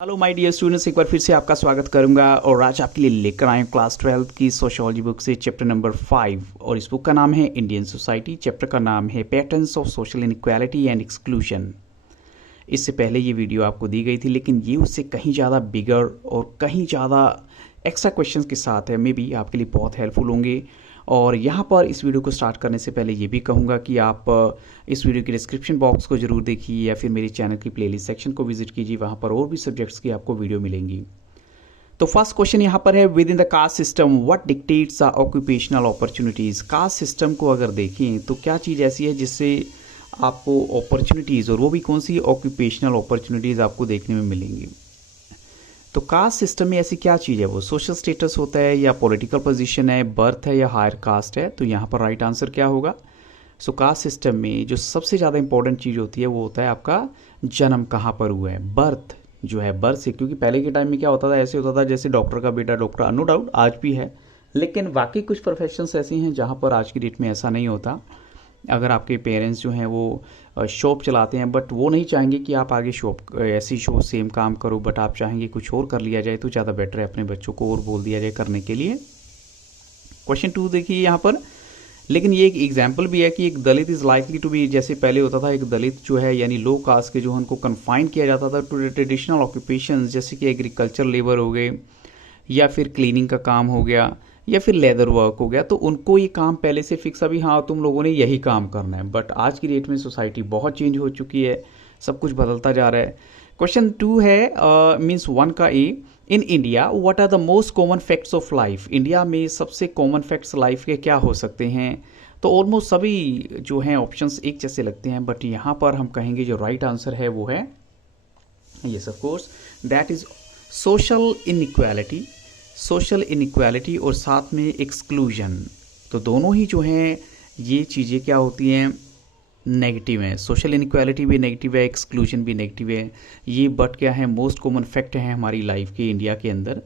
Hello my dear students, एक बार फिर से आपका स्वागत करूंगा और आज आपके लिए लेकर आए हैं क्लास 12 की सोशियोलॉजी बुक से चैप्टर नंबर 5 और इस बुक का नाम है इंडियन सोसाइटी। चैप्टर का नाम है patterns of social inequality and exclusion. इससे पहले ये वीडियो आपको दी गई थी, लेकिन ये उससे कहीं ज़्यादा बिगर और कहीं ज़्यादा एक्स्ट्रा क्वेश्चंस के साथ है। मे बी आपके लिए बहुत हेल्पफुल होंगे। और यहाँ पर इस वीडियो को स्टार्ट करने से पहले ये भी कहूँगा कि आप इस वीडियो के डिस्क्रिप्शन बॉक्स को जरूर देखिए या फिर मेरे चैनल की प्लेलिस्ट सेक्शन को विजिट कीजिए, वहाँ पर और भी सब्जेक्ट्स की आपको वीडियो मिलेंगी। तो फर्स्ट क्वेश्चन यहाँ पर है, with in the caste system what dictates the occupational opportunities. Caste system को अगर देखें तो क्या चीज़ ऐसी है जिससे आपको अपॉर्चुनिटीज़, और वो भी कौन सी ऑक्यूपेशनल अपॉर्चुनिटीज़ आपको देखने में मिलेंगी। तो कास्ट सिस्टम में ऐसी क्या चीज़ है, वो सोशल स्टेटस होता है या पॉलिटिकल पोजीशन है, बर्थ है या हायर कास्ट है। तो यहाँ पर राइट आंसर क्या होगा। सो कास्ट सिस्टम में जो सबसे ज़्यादा इंपॉर्टेंट चीज़ होती है वो होता है आपका जन्म कहाँ पर हुआ है, बर्थ जो है, बर्थ से। क्योंकि पहले के टाइम में क्या होता था, ऐसे होता था जैसे डॉक्टर का बेटा डॉक्टर, नो डाउट आज भी है, लेकिन बाकी कुछ प्रोफेशंस ऐसे हैं जहाँ पर आज की डेट में ऐसा नहीं होता। अगर आपके पेरेंट्स जो हैं वो शॉप चलाते हैं, बट वो नहीं चाहेंगे कि आप आगे शॉप ऐसी शो सेम काम करो, बट आप चाहेंगे कुछ और कर लिया जाए, तो ज़्यादा बेटर है अपने बच्चों को और बोल दिया जाए करने के लिए। क्वेश्चन 2 देखिए यहाँ पर, लेकिन ये एक एग्जाम्पल भी है कि एक दलित इज़ लाइकली टू बी, जैसे पहले होता था एक दलित जो है यानी लो कास्ट के जो उनको कन्फाइन किया जाता था टू ट्रेडिशनल ऑक्यूपेशन, जैसे कि एग्रीकल्चर लेबर हो गए या फिर क्लीनिंग का काम हो गया या फिर लेदर वर्क हो गया। तो उनको ये काम पहले से फिक्स, अभी हाँ तुम लोगों ने यही काम करना है। बट आज की डेट में सोसाइटी बहुत चेंज हो चुकी है, सब कुछ बदलता जा रहा है। क्वेश्चन 2 है मीन्स 1 का A, in India what are the most common facts of life. India में सबसे कॉमन फैक्ट्स लाइफ के क्या हो सकते हैं। तो ऑलमोस्ट सभी जो हैं ऑप्शंस एक जैसे लगते हैं, बट यहाँ पर हम कहेंगे जो राइट आंसर है वो है yes of course that is social inequality. Social inequality और साथ में एक्सक्लूजन, तो दोनों ही जो हैं ये चीज़ें क्या होती हैं, नेगेटिव है। सोशल इनइक्वालिटी भी नेगेटिव है, एक्सक्लूजन भी नेगेटिव है। ये बट क्या है, मोस्ट कॉमन फैक्ट है हमारी लाइफ के इंडिया के अंदर।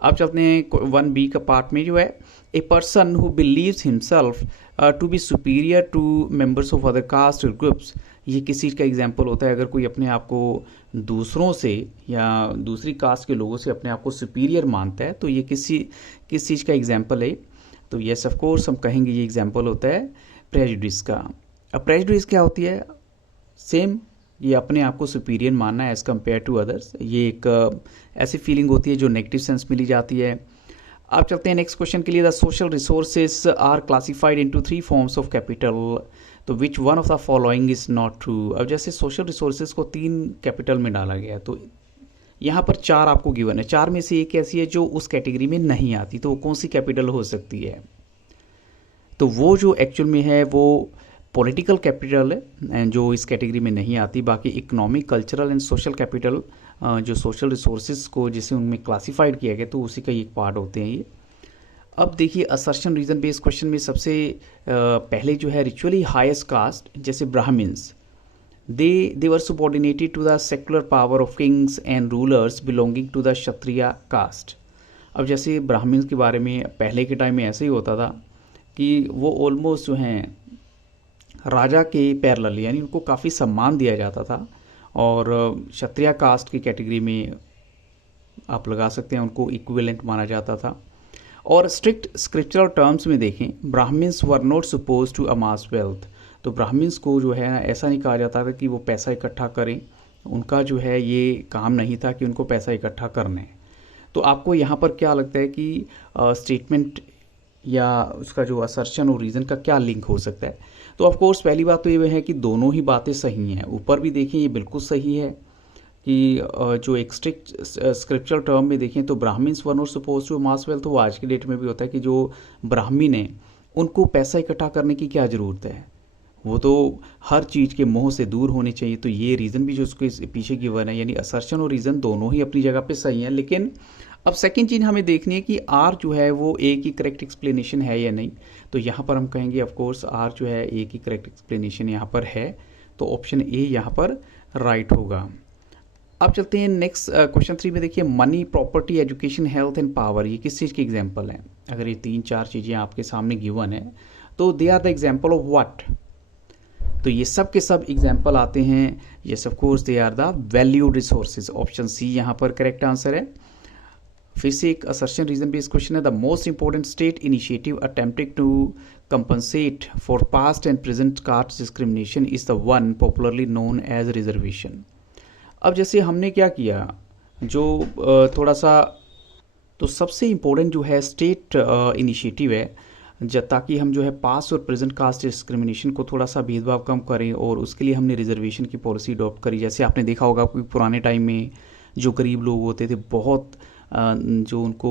अब चलते हैं 1B का पार्ट में, जो है a person who believes himself to be superior to members of other caste और ग्रुप्स। ये किस चीज़ का एग्जाम्पल होता है, अगर कोई अपने आप को दूसरों से या दूसरी कास्ट के लोगों से अपने आप को सुपीरियर मानता है, तो ये किस चीज़ का एग्जाम्पल है। तो यस ऑफ कोर्स हम कहेंगे ये एग्जाम्पल होता है प्रेजुडिस का। अब प्रेजुडिस क्या होती है, सेम ये अपने आप को सुपीरियर मानना है एज़ कम्पेयर टू अदर्स। ये एक ऐसी फीलिंग होती है जो नेगेटिव सेंस मिली जाती है। अब चलते हैं नेक्स्ट क्वेश्चन के लिए। The social resources are classified into 3 forms of capital, तो which one of the following is not true. अब जैसे सोशल रिसोर्सेज को 3 कैपिटल में डाला गया है, तो यहाँ पर 4 आपको गिवन है, 4 में से एक ऐसी है जो उस कैटेगरी में नहीं आती, तो वो कौन सी कैपिटल हो सकती है। तो वो जो एक्चुअल में है वो पॉलिटिकल कैपिटल है जो इस कैटेगरी में नहीं आती। बाकी economic, cultural and social capital जो सोशल रिसोर्सेज को जैसे उनमें क्लासिफाइड किया गया, तो उसी का एक पार्ट होते हैं ये। अब देखिए असर्शन रीजन बेस्ड क्वेश्चन में सबसे पहले जो है रिचुअली हाईएस्ट कास्ट, जैसे Brahmins, they were subordinated to the secular power of kings and rulers belonging to the Kshatriya caste. अब जैसे ब्राह्मण्स के बारे में पहले के टाइम में ऐसे ही होता था कि वो ऑलमोस्ट जो हैं राजा के पैरेलल, यानी उनको काफ़ी सम्मान दिया जाता था, और क्षत्रिय कास्ट की कैटेगरी में आप लगा सकते हैं उनको इक्विवेलेंट माना जाता था। और स्ट्रिक्ट स्क्रिप्चरल टर्म्स में देखें, Brahmins were not suppose to amass wealth. तो ब्राह्मण्स को जो है ऐसा नहीं कहा जाता था कि वो पैसा इकट्ठा करें, उनका जो है ये काम नहीं था कि उनको पैसा इकट्ठा करना है। तो आपको यहाँ पर क्या लगता है कि स्टेटमेंट या उसका जो असर्शन और रीज़न का क्या लिंक हो सकता है। तो ऑफ कोर्स पहली बात तो ये है कि दोनों ही बातें सही हैं। ऊपर भी देखें ये बिल्कुल सही है कि जो एक स्ट्रिक्ट स्क्रिप्चरल टर्म में देखें तो Brahmins were not suppose to amass wealth, तो वो आज की डेट में भी होता है कि जो ब्राह्मण हैं उनको पैसा इकट्ठा करने की क्या ज़रूरत है, वो तो हर चीज़ के मोह से दूर होने चाहिए। तो ये रीज़न भी जो उसके पीछे गिवन है, यानी असर्शन और रीज़न दोनों ही अपनी जगह पे सही हैं। लेकिन अब सेकंड चीज़ हमें देखनी है कि आर जो है वो ए की करेक्ट एक्सप्लेनेशन है या नहीं। तो यहाँ पर हम कहेंगे ऑफ कोर्स आर जो है ए की करेक्ट एक्सप्लेनेशन यहाँ पर है, तो ऑप्शन ए यहाँ पर राइट होगा। अब चलते हैं नेक्स्ट क्वेश्चन 3 में। देखिए money, property, education, health and power, ये किस चीज़ के एग्जाम्पल हैं। अगर ये 3-4 चीज़ें आपके सामने गिवन है तो they are the example of what. तो ये सब के सब एग्जाम्पल आते हैं, yes of course they are the valued resources. Option C यहाँ पर करेक्ट आंसर है। फिर से एक असर्शन रीजन बेस्ड क्वेश्चन है, the most important state initiative attempting to compensate for past and present caste discrimination is the one popularly known as reservation. अब जैसे हमने क्या किया, जो थोड़ा सा, तो सबसे इम्पोर्टेंट जो है स्टेट इनिशिएटिव है, ताकि हम जो है पास्ट और प्रेजेंट कास्ट डिस्क्रिमिनेशन को थोड़ा सा भेदभाव कम करें, और उसके लिए हमने रिजर्वेशन की पॉलिसी अडॉप्ट करी। जैसे आपने देखा होगा कि पुराने टाइम में जो गरीब लोग होते थे, बहुत जो उनको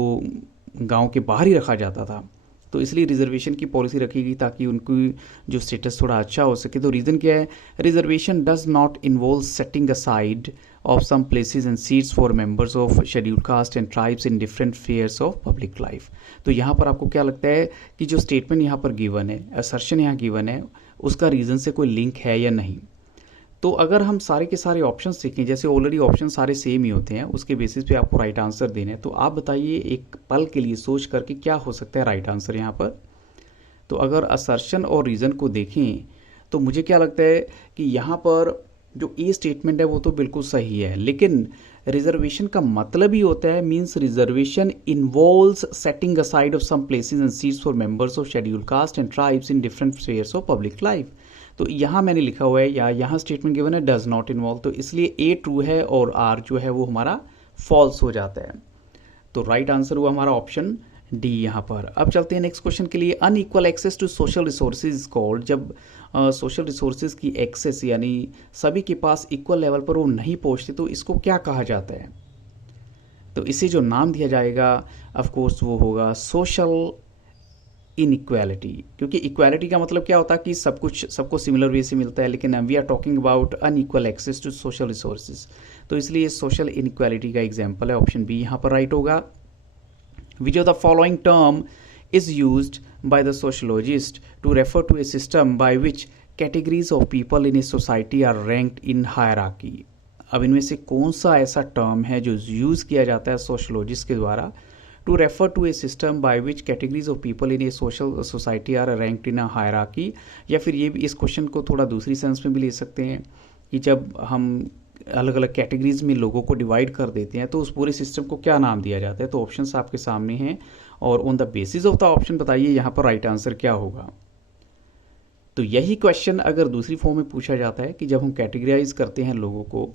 गांव के बाहर ही रखा जाता था, तो इसलिए रिजर्वेशन की पॉलिसी रखी गई ताकि उनकी जो स्टेटस थोड़ा अच्छा हो सके। तो रीज़न क्या है, reservation does not involve setting aside of some places and seats for members of scheduled caste and tribes in different spheres of public life। तो यहाँ पर आपको क्या लगता है कि जो स्टेटमेंट यहाँ पर गिवन है, असर्शन यहाँ गिवन है, उसका रीज़न से कोई लिंक है या नहीं। तो अगर हम सारे के सारे ऑप्शन देखें, जैसे ऑलरेडी ऑप्शन सारे सेम ही होते हैं, उसके बेसिस पे आपको राइट आंसर देना है। तो आप बताइए एक पल के लिए सोच करके क्या हो सकता है राइट आंसर यहाँ पर। तो अगर असर्शन और रीज़न को देखें तो मुझे क्या लगता है कि यहाँ पर जो ए स्टेटमेंट है वो तो बिल्कुल सही है, लेकिन रिजर्वेशन का मतलब ही होता है, means reservation involves setting aside of some places and seats for members of scheduled caste and tribes in different spheres of public life. तो यहाँ मैंने लिखा हुआ है, या यहाँ स्टेटमेंट गिवन है डज नॉट इन्वॉल्व, तो इसलिए ए ट्रू है और आर जो है वो हमारा फॉल्स हो जाता है। तो राइट आंसर हुआ हमारा ऑप्शन डी यहाँ पर। अब चलते हैं नेक्स्ट क्वेश्चन के लिए। Unequal access to social resources called, जब सोशल रिसोर्सेज की एक्सेस यानी सभी के पास इक्वल लेवल पर वो नहीं पहुँचते, तो इसको क्या कहा जाता है। तो इसे जो नाम दिया जाएगा ऑफ कोर्स वो होगा सोशल इनइक्वालिटी, क्योंकि इक्वालिटी का मतलब क्या होता है कि सब कुछ सबको सिमिलर वे से मिलता है, लेकिन we are talking about unequal access to social resources, तो इसलिए सोशल इनइक्वालिटी का एग्जाम्पल है, ऑप्शन बी यहाँ पर राइट होगा। Which of the following term is used by the sociologist to refer to a system by which categories of people in a society are ranked in hierarchy? अब इनमें से कौन सा ऐसा टर्म है जो यूज़ किया जाता है सोशोलॉजिस्ट के द्वारा to refer to a system by which categories of people in a social society are ranked in a hierarchy. या फिर ये भी, इस क्वेश्चन को थोड़ा दूसरी सेंस में भी ले सकते हैं कि जब हम अलग अलग कैटेगरीज में लोगों को डिवाइड कर देते हैं तो उस पूरे सिस्टम को क्या नाम दिया जाता है। तो ऑप्शंस आपके सामने हैं और on the basis of the option बताइए यहाँ पर राइट आंसर क्या होगा। तो यही क्वेश्चन अगर दूसरी फॉर्म में पूछा जाता है कि जब हम कैटेगराइज करते हैं लोगों को,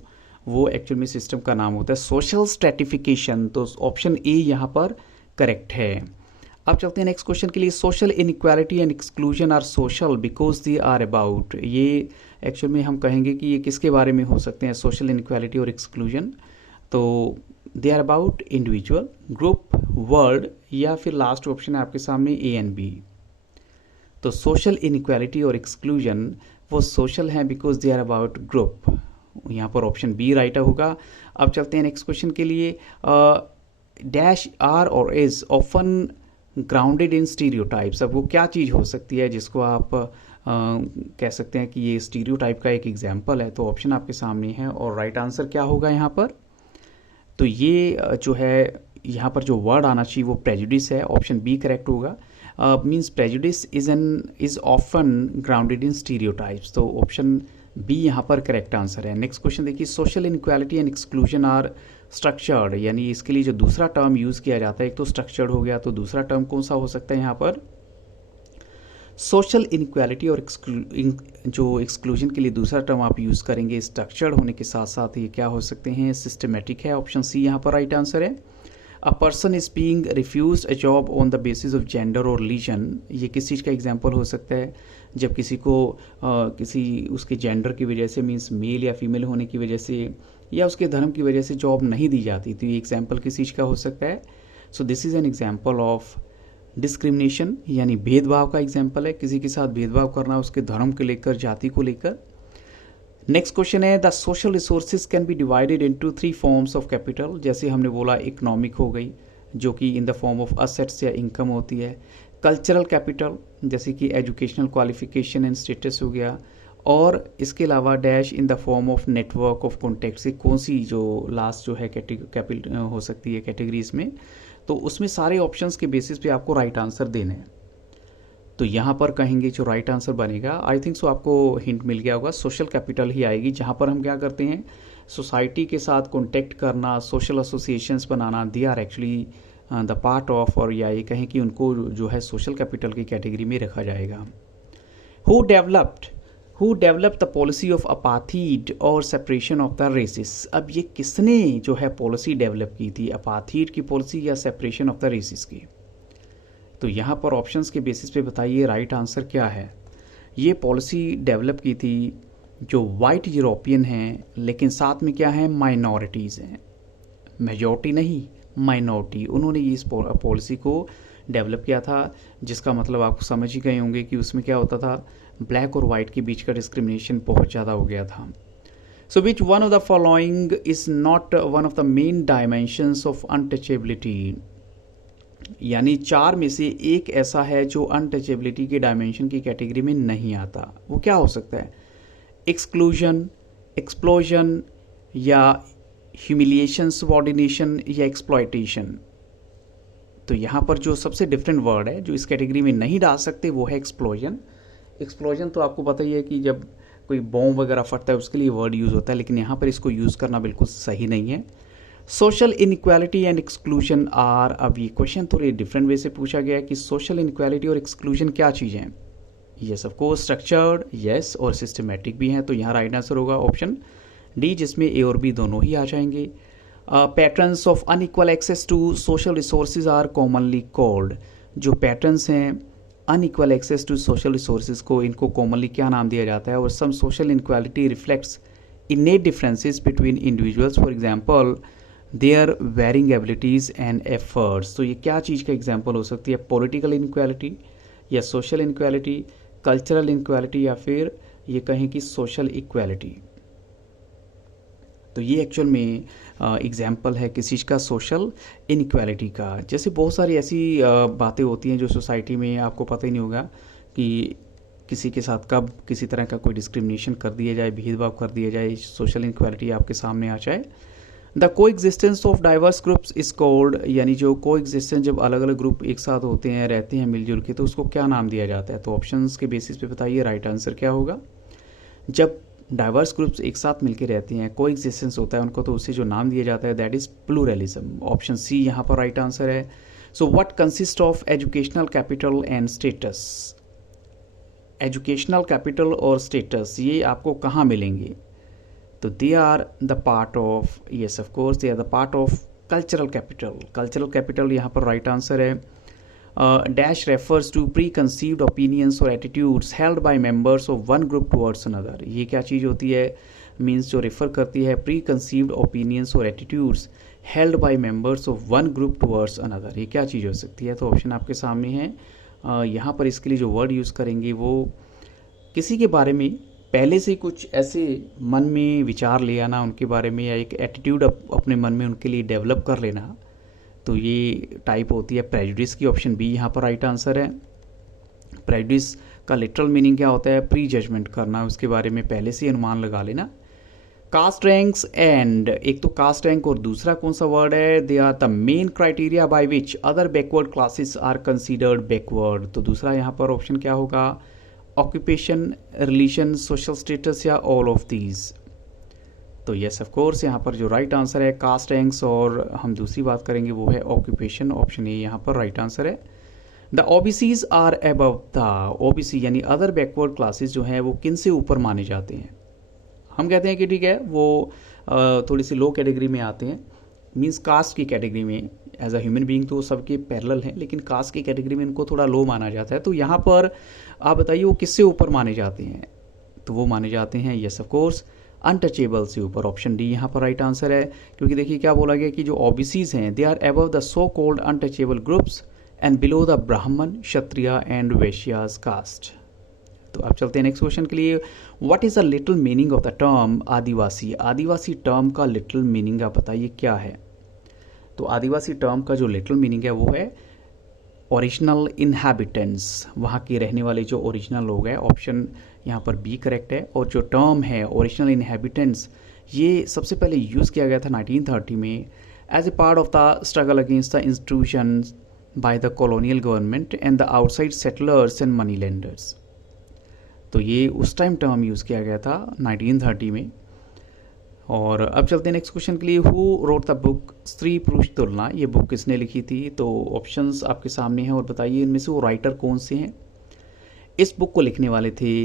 वो एक्चुअल में सिस्टम का नाम होता है सोशल स्ट्रेटिफिकेशन। तो ऑप्शन ए यहाँ पर करेक्ट है। अब चलते हैं नेक्स्ट क्वेश्चन के लिए। Social inequality and exclusion are social because they are about, ये एक्चुअल में हम कहेंगे कि ये किसके बारे में हो सकते हैं सोशल इनइक्वालिटी और एक्सक्लूजन। तो they are about individual, group, world, या फिर लास्ट ऑप्शन है आपके सामने ए एंड बी। तो सोशल इनइक्वालिटी और एक्सक्लूजन वो सोशल हैं because they are about group, यहाँ पर ऑप्शन बी राइट होगा। अब चलते हैं नेक्स्ट क्वेश्चन के लिए। डैश आर और is often grounded in stereotypes. अब वो क्या चीज़ हो सकती है जिसको आप कह सकते हैं कि ये स्टीरियोटाइप का एक एग्जाम्पल है। तो ऑप्शन आपके सामने है और राइट आंसर क्या होगा यहाँ पर। तो ये जो है यहाँ पर जो वर्ड आना चाहिए वो प्रेजुडिस है, ऑप्शन बी करेक्ट होगा। Means prejudice is often grounded in stereotypes, तो ऑप्शन बी यहाँ पर करेक्ट आंसर है। नेक्स्ट क्वेश्चन देखिए। Social inequality and exclusion are structured, यानी इसके लिए जो दूसरा टर्म यूज़ किया जाता है, एक तो स्ट्रक्चर्ड हो गया, तो दूसरा टर्म कौन सा हो सकता है यहाँ पर। सोशल इनइक्वालिटी और जो एक्सक्लूजन के लिए दूसरा टर्म आप यूज़ करेंगे स्ट्रक्चर्ड होने के साथ साथ ये क्या हो सकते हैं, सिस्टमेटिक है, ऑप्शन सी यहाँ पर राइट आंसर है। A person is being refused a job on the basis of gender और रिलीजन, ये किस चीज़ का एग्जांपल हो सकता है, जब किसी को किसी उसके जेंडर की वजह से, मींस मेल या फीमेल होने की वजह से या उसके धर्म की वजह से जॉब नहीं दी जाती, तो ये एग्जांपल किस चीज़ का हो सकता है। So this is an example of discrimination, यानी भेदभाव का एग्जाम्पल है, किसी के साथ भेदभाव करना उसके धर्म को लेकर, जाति को लेकर। नेक्स्ट क्वेश्चन है the social resources can be divided into 3 forms of capital. जैसे हमने बोला इकोनॉमिक हो गई जो कि in the form of assets या इनकम होती है, कल्चरल कैपिटल जैसे कि एजुकेशनल क्वालिफिकेशन एंड स्टेटस हो गया, और इसके अलावा dash in the form of network of contact से कौन सी जो लास्ट जो है कैपिटल हो सकती है कैटेगरी इसमें। तो उसमें सारे ऑप्शंस के बेसिस पे आपको राइट आंसर देने हैं। तो यहाँ पर कहेंगे जो राइट आंसर बनेगा, आई थिंक सो आपको हिंट मिल गया होगा, सोशल कैपिटल ही आएगी, जहाँ पर हम क्या करते हैं, सोसाइटी के साथ कॉन्टेक्ट करना, सोशल एसोसिएशंस बनाना, they are actually the part of, और या ये कहें कि उनको जो है सोशल कैपिटल की कैटेगरी में रखा जाएगा। Who developed the policy of apartheid और सेपरेशन ऑफ द रेसिस। अब ये किसने जो है पॉलिसी डेवलप की थी, अपार्थीड की पॉलिसी या सेपरेशन ऑफ द रेसिस की? तो यहाँ पर ऑप्शंस के बेसिस पे बताइए राइट आंसर क्या है। ये पॉलिसी डेवलप की थी जो वाइट यूरोपियन हैं, लेकिन साथ में क्या है, माइनॉरिटीज़ हैं, मेजॉरिटी नहीं, माइनॉरिटी। उन्होंने ये इस पॉलिसी को डेवलप किया था, जिसका मतलब आप समझ ही गए होंगे कि उसमें क्या होता था, ब्लैक और वाइट के बीच का डिस्क्रिमिनेशन बहुत ज़्यादा हो गया था। So which one of the following is not one of the main dimensions of untouchability. यानी 4 में से एक ऐसा है जो अनटचेबिलिटी के डायमेंशन की कैटेगरी में नहीं आता। वो क्या हो सकता है, एक्सक्लूजन, एक्सप्लोजन, या ह्यूमिलिएशन, सबऑर्डिनेशन, या एक्सप्लॉयटेशन। तो यहाँ पर जो सबसे डिफरेंट वर्ड है जो इस कैटेगरी में नहीं डाल सकते वो है एक्सप्लोजन। एक्सप्लोजन तो आपको पता ही है कि जब कोई बॉम्ब वगैरह फटता है उसके लिए वर्ड यूज़ होता है, लेकिन यहाँ पर इसको यूज़ करना बिल्कुल सही नहीं है। Social inequality and exclusion are, अब ये क्वेश्चन थोड़े डिफरेंट वे से पूछा गया है कि सोशल इनइक्वालिटी और एक्सक्लूजन क्या चीज़ हैं। Yes of course structured, yes, और सिस्टमेटिक भी हैं। तो यहाँ राइट आंसर होगा ऑप्शन डी, जिसमें ए और बी दोनों ही आ जाएंगे। Patterns of unequal access to social resources are commonly called. जो पैटर्न्स हैं unequal access to social resources को, इनको कॉमनली क्या नाम दिया जाता है? और some social inequality reflects innate differences between individuals, for example their varying abilities and efforts। तो ये क्या चीज़ का एग्जाम्पल हो सकती है, पॉलिटिकल इनक्वालिटी या सोशल इनक्वालिटी, कल्चरल इनक्वालिटी, या फिर ये कहें कि सोशल इक्वालिटी। तो ये एक्चुअल में एग्जाम्पल है किस चीज़ का, सोशल इनक्वालिटी का। जैसे बहुत सारी ऐसी बातें होती हैं जो सोसाइटी में आपको पता ही नहीं होगा कि किसी के साथ कब किसी तरह का कोई डिस्क्रिमिनेशन कर दिया जाए, भेदभाव कर दिया जाए, सोशल इनक्वालिटी आपके सामने आ जाए। द को existence of diverse groups is called, यानी जो को एग्जिस्टेंस जब अलग अलग ग्रुप एक साथ होते हैं, रहते हैं मिलजुल के, तो उसको क्या नाम दिया जाता है? तो ऑप्शंस के बेसिस पे बताइए राइट आंसर क्या होगा। जब डाइवर्स ग्रुप्स एक साथ मिलकर रहते हैं, को एग्जिस्टेंस होता है उनको, तो उसे जो नाम दिया जाता है that is pluralism. Option C यहाँ पर राइट आंसर है। So what consist of educational capital and status. Educational capital और स्टेटस ये आपको कहाँ मिलेंगे? तो they are the part of, yes of course they are the part of cultural capital. Cultural capital यहाँ पर राइट आंसर है। Dash refers to preconceived opinions और attitudes held by members of one group towards another. ये क्या चीज़ होती है, means जो refer करती है प्री कंसीव्ड ओपिनियंस और attitudes held by members of one group towards another. ये क्या चीज़ हो सकती है? तो ऑप्शन आपके सामने है। यहाँ पर इसके लिए जो वर्ड यूज़ करेंगे वो किसी के बारे में पहले से कुछ ऐसे मन में विचार ले आना उनके बारे में, या एक एटीट्यूड अपने मन में उनके लिए डेवलप कर लेना। तो ये टाइप होती है प्रेजुडिस की। ऑप्शन बी यहाँ पर राइट आंसर है। प्रेजुडिस का लिटरल मीनिंग क्या होता है? प्री जजमेंट करना, उसके बारे में पहले से अनुमान लगा लेना। कास्ट रैंक्स एंड, एक तो कास्ट रैंक और दूसरा कौन सा वर्ड है? They are the main criteria by which other backward classes are considered backward. तो दूसरा यहाँ पर ऑप्शन क्या होगा? ऑक्यूपेशन, रिलीजन, सोशल स्टेटस, या ऑल ऑफ दीज। तो यस ऑफ कोर्स यहाँ पर जो राइट आंसर है कास्ट रैंक्स, और हम दूसरी बात करेंगे वो है ऑक्यूपेशन। ऑप्शन ए यहाँ पर राइट आंसर है। The OBCs are above the, OBC यानी अदर बैकवर्ड क्लासेस जो हैं वो किन से ऊपर माने जाते हैं? हम कहते हैं कि ठीक है वो थोड़ी सी लो कैटेगरी में आते हैं, मींस कास्ट की कैटेगरी में। एज अ ह्यूमन बीइंग तो सबके पैरेलल हैं, लेकिन कास्ट की कैटेगरी में इनको थोड़ा लो माना जाता है। तो यहाँ पर आप बताइए वो किससे ऊपर माने जाते हैं? तो वो माने जाते हैं यस ऑफ कोर्स अनटचेबल से ऊपर। ऑप्शन डी यहाँ पर राइट आंसर है, क्योंकि देखिए क्या बोला गया कि जो ओबीसीज हैं they are above the so called untouchable groups and below the Brahmin, Kshatriya and वैश्यास cast. तो अब चलते हैं नेक्स्ट क्वेश्चन के लिए। What is the little meaning of the term Adivasi? Adivasi term का लिटिल मीनिंग आप बताइए क्या है? तो आदिवासी टर्म का जो लिटिल मीनिंग है वो है ओरिजिनल इनहैबिटेंट्स, वहाँ के रहने वाले जो ओरिजिनल लोग हैं। ऑप्शन यहाँ पर बी करेक्ट है। और जो टर्म है ओरिजिनल इनहैबिटेंट्स, ये सबसे पहले यूज़ किया गया था 1930 में as a part of the struggle against the institution by the colonial government and the outside settlers and money lenders. तो ये उस टाइम टर्म यूज़ किया गया था 1930 में। और अब चलते हैं नेक्स्ट क्वेश्चन के लिए। हु रोट द बुक स्त्री पुरुष तुलना, ये बुक किसने लिखी थी? तो ऑप्शंस आपके सामने हैं और बताइए इनमें से वो राइटर कौन से हैं। इस बुक को लिखने वाले थे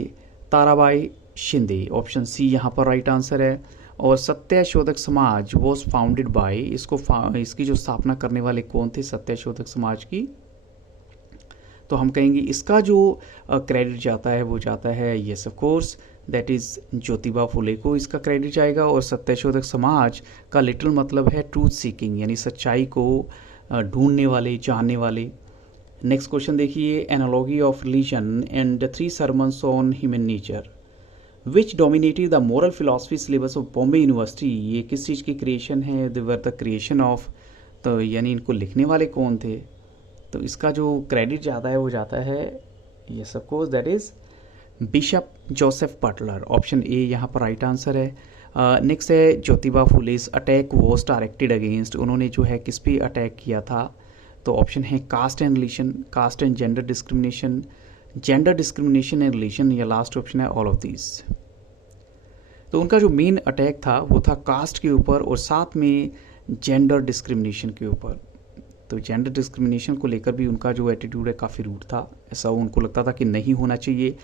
ताराबाई शिंदे, ऑप्शन सी यहाँ पर राइट आंसर है। और Satyashodhak Samaj was founded by, इसकी जो स्थापना करने वाले कौन थे सत्यशोधक समाज की? तो हम कहेंगे इसका जो क्रेडिट जाता है वो जाता है yes of course that is Jyotiba Phule को इसका क्रेडिट जाएगा। और सत्यशोधक समाज का लिटरल मतलब है ट्रूथ सीकिंग, यानी सच्चाई को ढूंढने वाले, जानने वाले। नेक्स्ट क्वेश्चन देखिए, analogy of religion and the 3 sermons on human nature which dominated the moral philosophy syllabus of Bombay university, ये किस चीज़ की क्रिएशन है? दे वर द क्रिएशन ऑफ, तो यानी इनको लिखने वाले कौन थे? तो इसका जो क्रेडिट जाता है वो जाता है yes of course that is Bishop Joseph Butler, option A यहाँ पर राइट आंसर है। नेक्स्ट है Jyotiba Phule's attack was directed against, उन्होंने जो है किस पे अटैक किया था? तो ऑप्शन है caste and religion, caste and gender discrimination, gender discrimination and religion, या लास्ट ऑप्शन है ऑल ऑफ दिस। तो उनका जो मेन अटैक था वो था कास्ट के ऊपर और साथ में जेंडर डिस्क्रिमिनेशन के ऊपर। तो जेंडर डिस्क्रिमिनेशन को लेकर भी उनका जो एटीट्यूड है काफ़ी रूड था, ऐसा उनको लगता था कि नहीं होना चाहिए।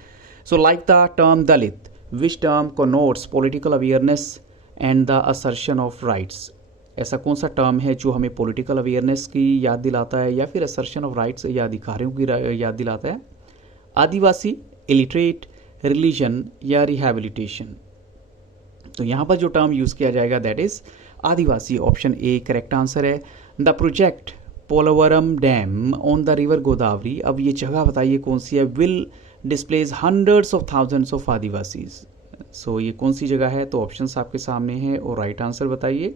So like the term Dalit, which term connotes political awareness and the assertion of rights, ऐसा कौन सा टर्म है जो हमें पॉलिटिकल अवेयरनेस की याद दिलाता है या फिर असर्शन ऑफ राइट्स या अधिकारों की याद दिलाता है? आदिवासी, इलिटरेट, रिलीजन या रिहैबिलिटेशन। तो यहाँ पर जो टर्म यूज़ किया जाएगा that is Adivasi, option A correct answer है। The project Polavaram dam on the river Godavari, अब ये जगह बताइए कौन सी है? Will displace hundreds of thousands of Adivasis. सो ये कौन सी जगह है? तो ऑप्शंस आपके सामने हैं और राइट आंसर बताइए।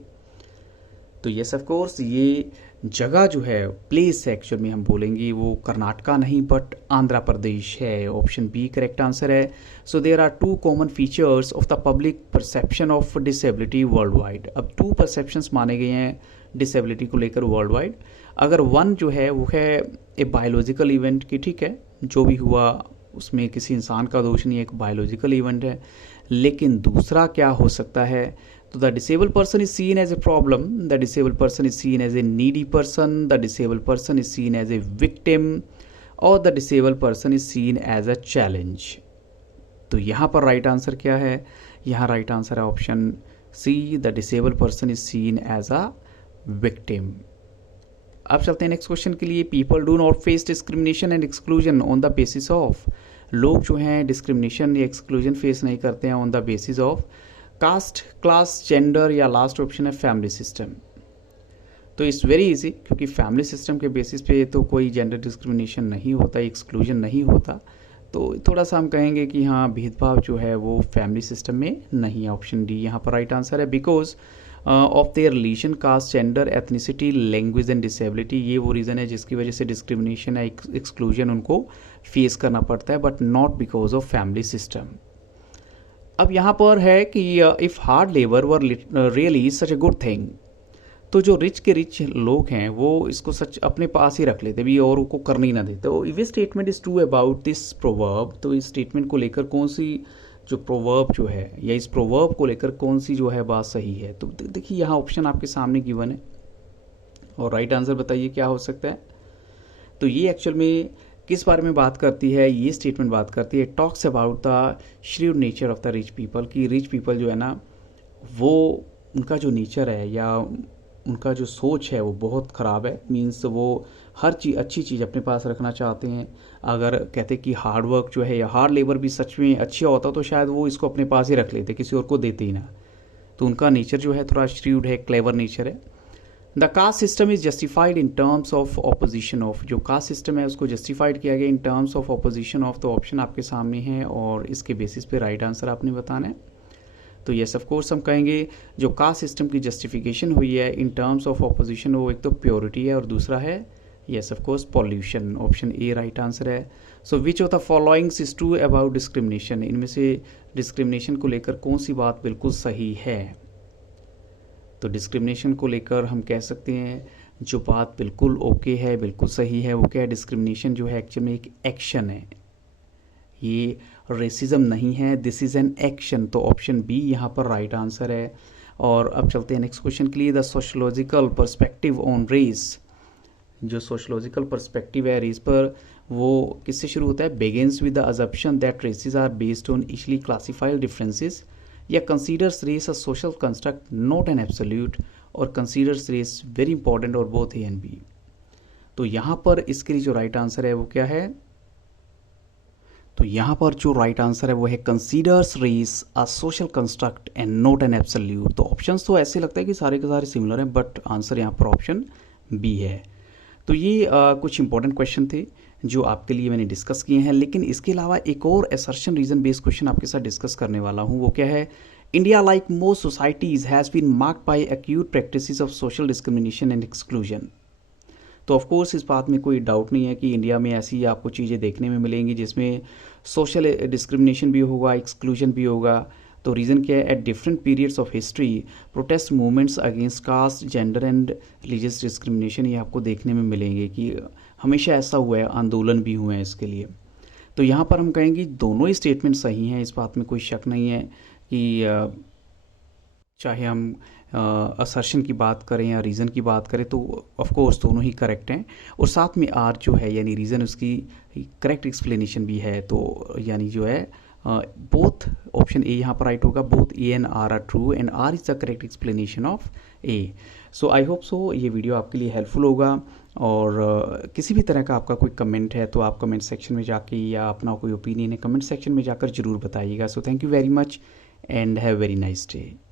तो यस ऑफ कोर्स ये जगह जो है, प्लेस एक्चुअल में हम बोलेंगे वो कर्नाटका नहीं बट आंध्र प्रदेश है, ऑप्शन बी करेक्ट आंसर है। So there are 2 common features of the public perception of disability world wide. अब 2 परसेप्शंस माने गए हैं डिसेबिलिटी को लेकर वर्ल्ड वाइड। अगर वन जो है वो है ए बायोलॉजिकल इवेंट की, ठीक है, जो भी हुआ उसमें किसी इंसान का दोष नहीं है, एक बायोलॉजिकल इवेंट है। लेकिन दूसरा क्या हो सकता है? तो the disabled person is seen as a problem, the disabled person is seen as a needy person, the disabled person is seen as a victim, और the disabled person is seen as a challenge. तो यहाँ पर right answer क्या है? यहाँ right answer है option C, the disabled person is seen as a victim. अब चलते हैं नेक्स्ट क्वेश्चन के लिए। People do not face discrimination and exclusion on the basis of, लोग जो हैं डिस्क्रिमिनेशन या एक्सक्लूजन फेस नहीं करते हैं on the basis of caste, class, gender, या लास्ट ऑप्शन है फैमिली सिस्टम। तो इट्स वेरी इजी, क्योंकि फैमिली सिस्टम के बेसिस पे तो कोई जेंडर डिस्क्रिमिनेशन नहीं होता, एक्सक्लूजन नहीं होता। तो थोड़ा सा हम कहेंगे कि हाँ भेदभाव जो है वो फैमिली सिस्टम में नहीं है, ऑप्शन डी यहाँ पर राइट आंसर है। Because of their religion, caste, gender, ethnicity, language and disability, ये वो रीज़न है जिसकी वजह से डिस्क्रिमिनेशन या एक्सक्लूजन उनको फेस करना पड़ता है, but not because of family system. अब यहाँ पर है कि if hard labour were really such a good thing, तो जो रिच के रिच लोग हैं वो इसको सच अपने पास ही रख लेते भी और उनको करने ही ना देते। तो if statement is true about this proverb, तो इस स्टेटमेंट को लेकर कौन सी जो प्रोवर्ब जो है या इस प्रोवर्ब को लेकर कौन सी जो है बात सही है? तो देखिए यहाँ ऑप्शन आपके सामने गिवन है और राइट आंसर बताइए क्या हो सकता है। तो ये एक्चुअल में किस बारे में बात करती है? ये स्टेटमेंट बात करती है, talks about the shrewd nature of the rich people, कि रिच पीपल जो है ना वो उनका जो नेचर है या उनका जो सोच है वो बहुत ख़राब है। मीन्स वो हर चीज़ अच्छी चीज़ अपने पास रखना चाहते हैं। अगर कहते कि हार्ड वर्क जो है या हार्ड लेबर भी सच में अच्छा होता तो शायद वो इसको अपने पास ही रख लेते, किसी और को देते ही ना। तो उनका नेचर जो है थोड़ा श्रीव्ड है, क्लेवर नेचर है। The caste system is justified in terms of opposition of, जो कास्ट सिस्टम है उसको जस्टिफाइड किया गया in terms of opposition of. तो ऑप्शन आपके सामने है और इसके बेसिस पे राइट आंसर आपने बताना है। तो यस ऑफ कोर्स हम कहेंगे जो कास्ट सिस्टम की जस्टिफिकेशन हुई है इन टर्म्स ऑफ ऑपोजिशन, वो एक तो प्योरिटी है और दूसरा है yes of course pollution, option A right answer है। So which of the followings is true about discrimination, इनमें से डिस्क्रिमिनेशन को लेकर कौन सी बात बिल्कुल सही है? तो डिस्क्रिमिनेशन को लेकर हम कह सकते हैं जो बात बिल्कुल ओके है, बिल्कुल सही है, वो क्या है, डिस्क्रिमिनेशन जो है एक्चुअली में एक एक्शन है, ये रेसिज्म नहीं है, दिस इज़ एन एक्शन। तो ऑप्शन बी यहाँ पर राइट आंसर है। और अब चलते हैं नेक्स्ट क्वेश्चन के लिए। The sociological perspective on race, जो सोशोलॉजिकल पर्सपेक्टिव है रेस पर, वो किससे शुरू होता है? Begins with the assumption that races are based on easily classified differences, या considers race a social construct not an absolute, और कंसीडर्स रेस वेरी इंपॉर्टेंट, और बोथ ए एंड बी। तो यहाँ पर इसके लिए जो राइट आंसर है वो क्या है? तो यहाँ पर जो राइट आंसर है वो है considers race a social construct and not an absolute. तो ऑप्शंस तो ऐसे लगता है कि सारे के सारे सिमिलर हैं, बट आंसर यहाँ पर ऑप्शन बी है। तो ये कुछ इंपॉर्टेंट क्वेश्चन थे जो आपके लिए मैंने डिस्कस किए हैं, लेकिन इसके अलावा एक और असर्शन रीजन बेस्ड क्वेश्चन आपके साथ डिस्कस करने वाला हूँ। वो क्या है? India like most societies has been marked by acute practices of social discrimination and exclusion. तो ऑफ कोर्स इस बात में कोई डाउट नहीं है कि इंडिया में ऐसी आपको चीज़ें देखने में मिलेंगी जिसमें सोशल डिस्क्रिमिनेशन भी होगा, एक्सक्लूजन भी होगा। तो रीज़न क्या है? At different periods of history protest movements against caste, gender and religious discrimination ये आपको देखने में मिलेंगे कि हमेशा ऐसा हुआ है, आंदोलन भी हुए हैं इसके लिए। तो यहाँ पर हम कहेंगे दोनों ही स्टेटमेंट सही हैं, इस बात में कोई शक नहीं है कि चाहे हम असर्शन की बात करें या रीज़न की बात करें, तो ऑफ कोर्स दोनों ही करेक्ट हैं। और साथ में आर जो है यानी रीज़न, उसकी करेक्ट एक्सप्लेनेशन भी है। तो यानी जो है बोथ ऑप्शन ए यहाँ पर राइट होगा, both A and R are true and R is the correct explanation of A. So I hope so ये वीडियो आपके लिए हेल्पफुल होगा। और किसी भी तरह का आपका कोई कमेंट है तो आप कमेंट सेक्शन में जाके, या अपना कोई ओपिनियन है कमेंट सेक्शन में जाकर ज़रूर बताइएगा। So thank you very much and have very nice day.